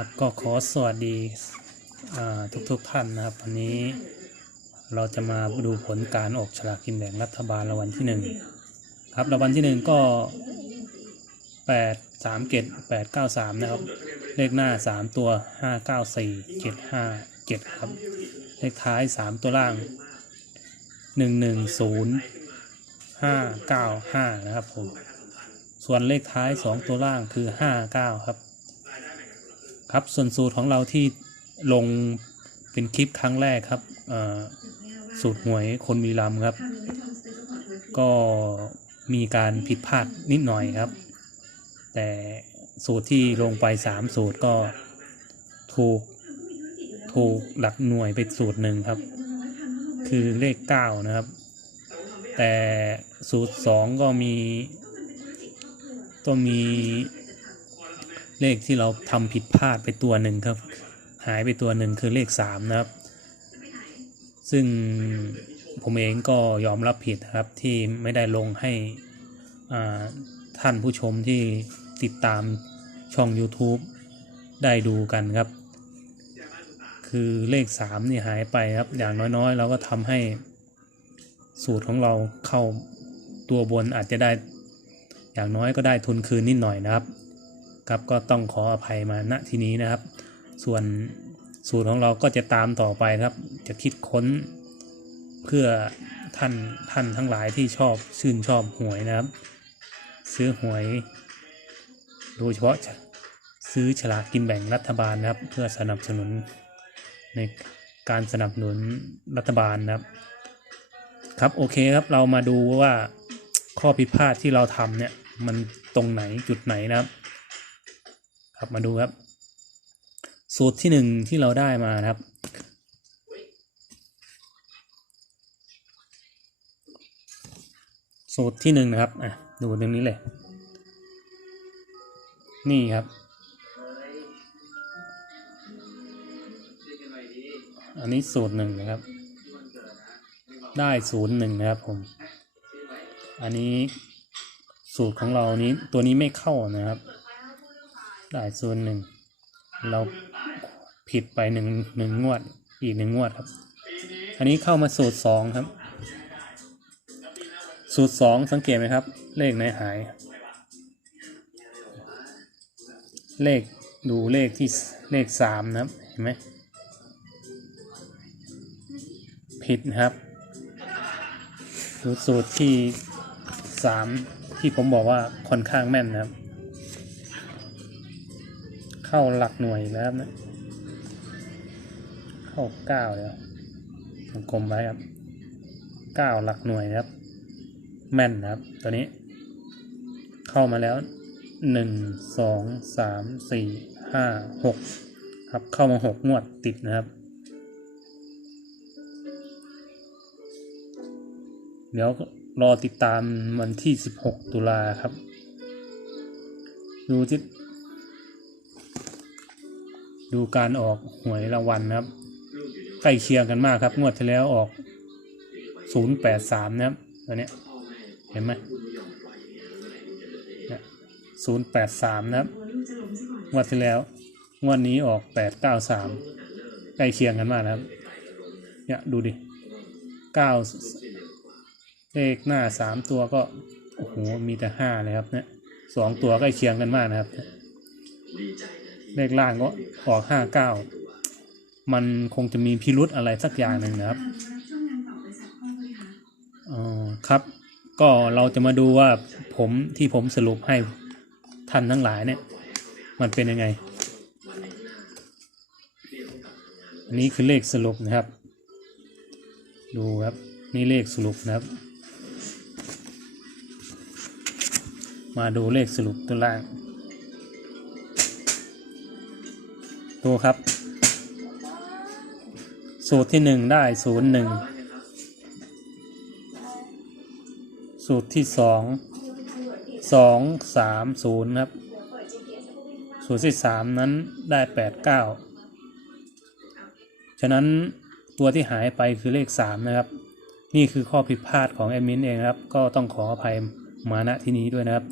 ครับก็ขอสวัสดีทุกทุกท่านนะครับ วันนี้เราจะมาดูผลการออกฉลากกินแบ่งรัฐบาลรางวัลที่หนึ่งครับรางวัลที่หนึ่งก็แปดสามเกตแปดเก้าสามนะครับ เลขหน้าสามตัวห้าเก้าสี่เจ็ดห้าเจ็ดครับ เลขท้ายสามตัวล่างหนึ่งหนึ่งศูนย์ห้าเก้าห้านะครับผมส่วนเลขท้ายสองตัวล่างคือห้าเก้าครับ ครับส่วนสูตรของเราที่ลงเป็นคลิปครั้งแรกครับสูตรหวยคนมีลำครับ ก็มีการผิดพลาดนิดหน่อยครับ แต่สูตรที่ลงไปสามสูตรก็ถูกถูกหลักหน่วยไปสูตรหนึ่งครับ คือเลขเก้านะครับ แต่สูตรสองก็มีก็มี เลขที่เราทำผิดพลาดไปตัวหนึ่งครับ หายไปตัวหนึ่งคือเลขสามนะครับ ซึ่งผมเองก็ยอมรับผิดครับที่ไม่ได้ลงให้ท่านผู้ชมที่ติดตามช่อง YouTube ได้ดูกันครับ คือเลขสามนี่หายไปครับ อย่างน้อยๆ เราก็ทำให้สูตรของเราเข้าตัวบนอาจจะได้ อย่างน้อยก็ได้ทุนคืนนิดหน่อยนะครับ ครับก็ต้องขออภัยมาณที่นี้นะครับ ส่วนสูตรของเราก็จะตามต่อไปครับ จะคิดค้นเพื่อท่านท่านทั้งหลายที่ชอบชื่นชอบหวยนะครับ ซื้อหวย โดยเฉพาะซื้อฉลากกินแบ่งรัฐบาลนะครับ เพื่อสนับสนุนในการสนับสนุนรัฐบาลนะครับ ครับโอเคครับเรามาดูว่าข้อผิดพลาดที่เราทำเนี่ยมันตรงไหนจุดไหนนะครับ ครับมาดูครับ สูตรที่หนึ่งที่เราได้มานะครับ สูตรที่หนึ่งนะครับอะดูตรงนี้เลย นี่ครับอันนี้สูตรหนึ่งนะครับ ได้ศูนย์หนึ่งนะครับผม อันนี้สูตรของเรานี้ตัวนี้ไม่เข้านะครับ ได้ส่วนหนึ่ง เราผิดไปหนึ่งหนึ่งงวด อีกหนึ่งงวดครับ อันนี้เข้ามาสูตรสองครับ สูตรสองสังเกตไหมครับ เลขไหนหาย เลขดูเลขที่เลขสามนะครับ เห็นไหมผิดนะครับดูสูตรที่สามที่ผมบอกว่าค่อนข้างแม่นนะครับ เข้าหลักหน่วยแล้วนะเข้าเก้าเดี๋ยวผมกลมไว้ครับเก้าหลักหน่วยครับ แม่นนะครับ ตัวนี้ เข้ามาแล้วหนึ่งสองสามสี่ห้าหกครับเข้ามาหกงวดติดนะครับ เดี๋ยวรอติดตามวันที่สิบหกตุลาครับ ดูที่ ดูการออกหวยรางวัลนะครับใกล้เคียงกันมากครับ งวดที่แล้วออกศูนย์แปดสามนะครับตัวเนี้ยเห็นไหมศูนย์แปดสามนะครับงวดที่แล้วงวดนี้ออกแปดเก้าสามใกล้เคียงกันมากนะครับเนี่ยดูดิเก้าเลขหน้าสามตัวก็โอ้โหมีแต่ห้าเลยครับเนี่ยสองตัวใกล้เคียงกันมากนะครับ เลขล่างก็ออกห้าเก้ามันคงจะมีพิรุธอะไรสักอย่างหนึ่งนะครับอ๋อครับ ก็เราจะมาดูว่าผมที่ผมสรุปให้ท่านทั้งหลายเนี่ย มันเป็นยังไง อันนี้คือเลขสรุปนะครับ ดูครับนี่เลขสรุปนะครับ มาดูเลขสรุปตัวล่าง ดูครับ สูตรที่หนึ่งได้ศูนย์หนึ่งสูตรที่สองสองสามศูนย์ครับ สูตรที่สามนั้นได้แปดเก้าฉะนั้นตัวที่หายไปคือเลขสามนะครับ นี่คือข้อผิดพลาดของแอดมินเองครับ ก็ต้องขออภัยมาณที่นี้ด้วยนะครับ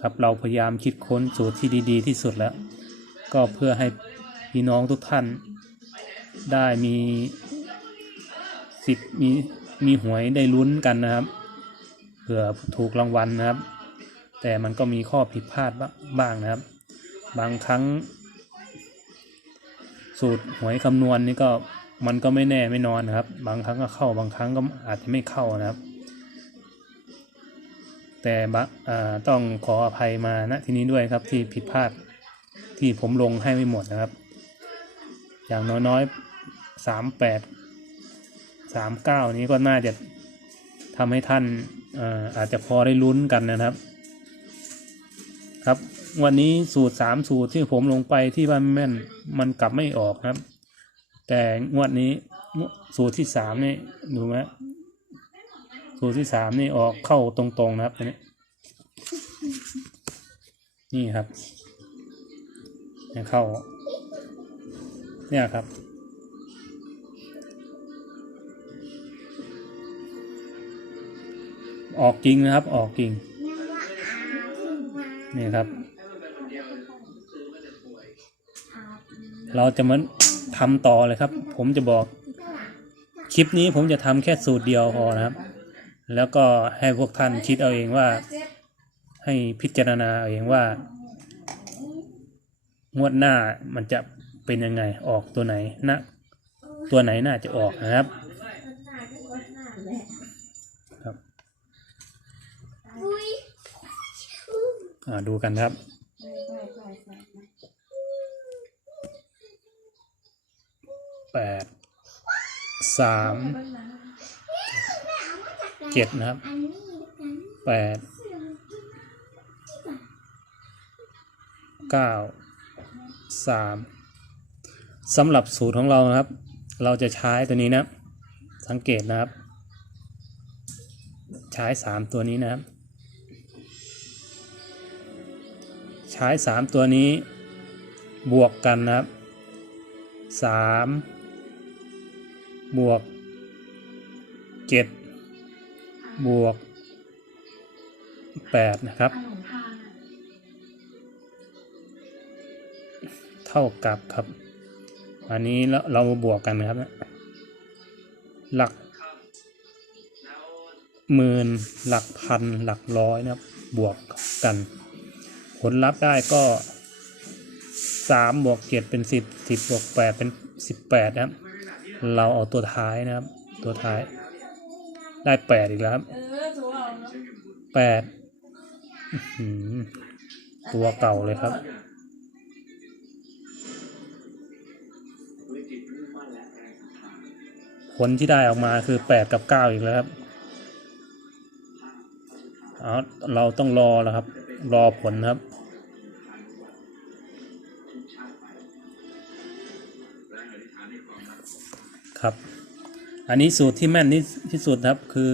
ครับเราพยายามคิดค้นสูตรที่ดี ๆ ที่สุดแล้ว ก็เพื่อให้พี่น้องทุกท่านได้มีสิทธิ์มีมีหวยได้ลุ้นกันนะครับ เผื่อถูกรางวัลนะครับ แต่มันก็มีข้อผิดพลาดบ้างนะครับ บางครั้ง สูตรหวยคำนวณนี่ก็มันก็ไม่แน่ไม่นอนนะครับ บางครั้งก็เข้าบางครั้งก็อาจจะไม่เข้านะครับ แต่บะอ่าต้องขออภัยมาณที่นี้ด้วยครับที่ผิดพลาด ที่ผมลงให้ไม่หมดนะครับ อย่างน้อยๆสามแปดสามเก้านี้ก็น่าจะทำให้ท่านอาอาจจะพอได้ลุ้นกันนะครับ ครับวันนี้สูตรสามสูตรที่ผมลงไปที่บ้านแม่นมันกลับไม่ออกครับ แต่งวดนี้สูตรที่สามนี่ดูไหมสูตรที่สามนี่ออกเข้าตรงๆนะครับอันนี้นี่ครับ เนี่ยเข้า เนี่ยครับ ออกจริงนะครับ ออกจริงนี่ครับ เราจะมาทำต่อเลยครับ ผมจะบอก คลิปนี้ผมจะทำแค่สูตรเดียวพอนะครับ แล้วก็ให้พวกท่านคิดเอาเองว่า ให้พิจารณาเอาเองว่า งวดหน้ามันจะเป็นยังไงออกตัวไหนนะตัวไหนน่าจะออกนะครับครับอ่าดูกันครับแปดสามเจ็ดนะครับแปดเก้า สามสำหรับสูตรของเรานะครับ เราจะใช้ตัวนี้นะ สังเกตนะครับ ใช้สามตัวนี้นะครับ ใช้สามตัวนี้บวกกันนะครับสามบวกเจ็ดบวกแปดนะครับ ท่ากับครับ อันนี้เราเราบวกกันครับ หลักหมื่นหลักพันหลักร้อยนะครับ บวกกัน ผลลัพธ์ได้ก็สามบวกเจ็ดเป็นสิบสิบบวกแปดเป็นสิบแปดนะครับ เราเอาตัวท้ายนะครับ ตัวท้ายได้แปดอีกแล้วครับแปดตัวเก่าเลยครับ ผลที่ได้ออกมาคือแปดกับเก้าอีกแล้วครับเอาเราต้องรอแล้วครับ รอผลครับครับ อันนี้สูตรที่แม่นที่ที่สุดครับคือ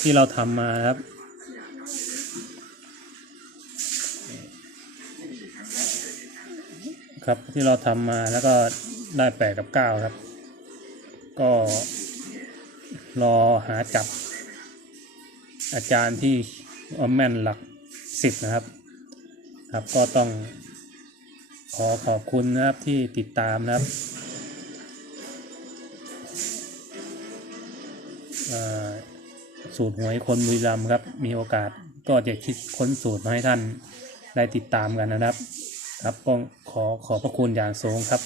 ที่เราทำมาครับ ครับที่เราทำมาแล้วก็ได้แปดกับเก้าครับ ก็รอหาจับ อาจารย์ที่อาแม่นหลักสิบนะครับ ครับก็ต้องขอขอบคุณนะครับที่ติดตามนะครับสูตรหวยคนบุรีรัมย์ครับ มีโอกาสก็จะคิดค้นสูตรมาให้ท่านได้ติดตามกันนะครับ ครับก็ขอขอบพระคุณอย่างสูงครับ